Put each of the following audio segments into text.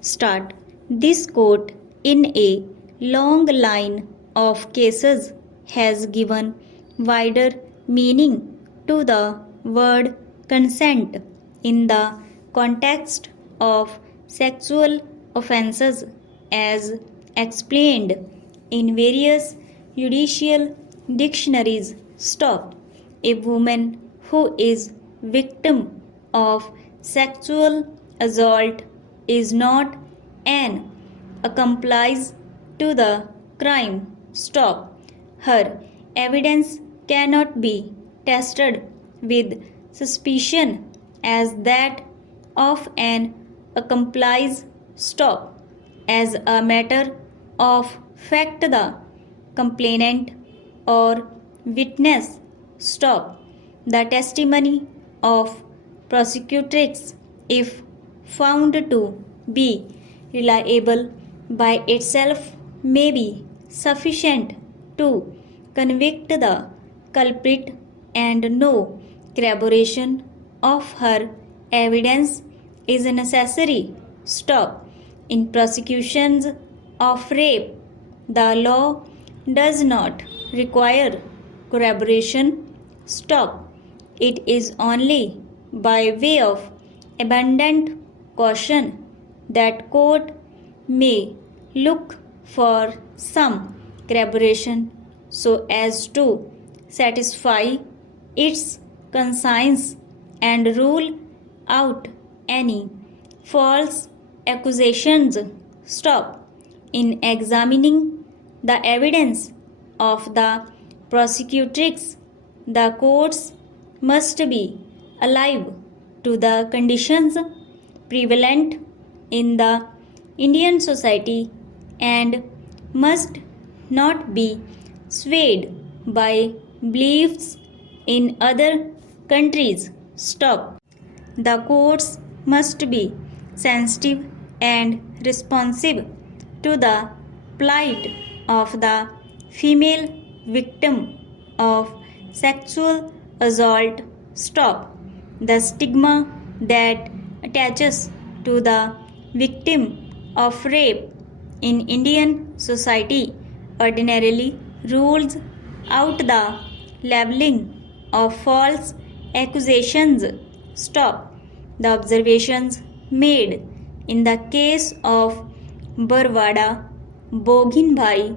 Start. This court, in a long line of cases, has given wider meaning to the word consent in the context of sexual offences as explained in various judicial dictionaries. Stop. A woman who is victim of sexual assault is not an accomplice to the crime. Stop. Her evidence cannot be tested with suspicion as that of an accomplice. Stop. As a matter of fact, the complainant or witness. Stop. The testimony of prosecutrix, if found to be reliable by itself, may be sufficient to convict the culprit, and no corroboration of her evidence is necessary. Stop. In prosecutions of rape, the law does not require corroboration. Stop. It is only by way of abundant caution that court may look for some corroboration so as to satisfy its conscience and rule out any false accusations. Stop. In examining the evidence of the prosecutrix, the courts must be alive to the conditions prevalent in the Indian society and must not be swayed by beliefs in other countries. Stop. The courts must be sensitive and responsive to the plight of the female victim of sexual assault. Stop. The stigma that attaches to the victim of rape in Indian society ordinarily rules out the leveling of false accusations. Stop. The observations made in the case of Barwada, Boginbhai,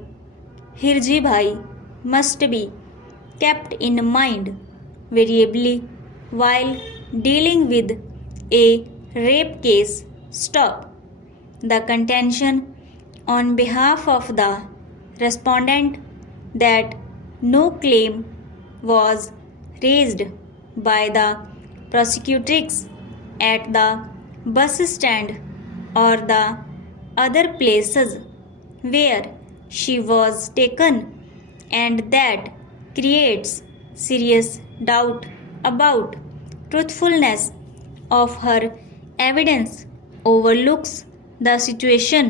Hirjibhai must be kept in mind variably while dealing with a rape case. Stop. The contention on behalf of the respondent that no claim was raised by the prosecutrix at the bus stand or the other places where she was taken, and that creates serious doubt about truthfulness of her evidence, overlooks the situation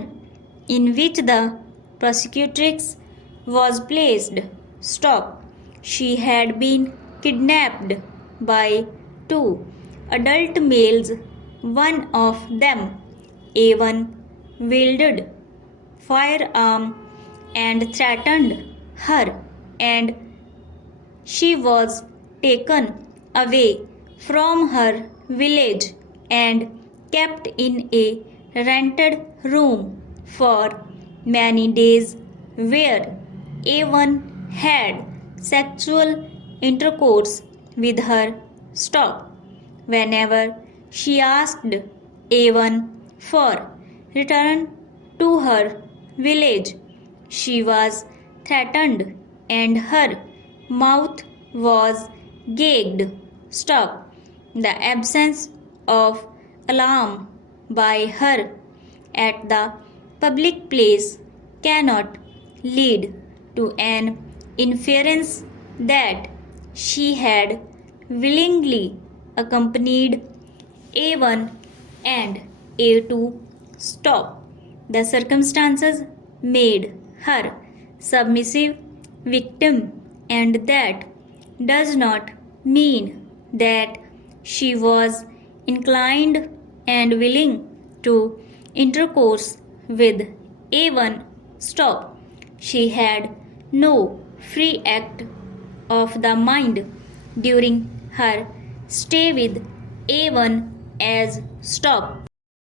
in which the prosecutrix was placed. Stop. She had been kidnapped by two adult males. One of them, A1, wielded firearm and threatened her, and she was taken away from her village and kept in a rented room for many days, where A1 had sexual intercourse with her. Stop. Whenever she asked A1 for return to her village, she was threatened and her mouth was gagged. Stop. The absence of alarm by her at the public place cannot lead to an inference that she had willingly accompanied A1 and A2. Stop. The circumstances made her submissive victim, and that does not mean that she was inclined and willing to intercourse with A1 stop. She had no free act of the mind during her stay with A1 as stop.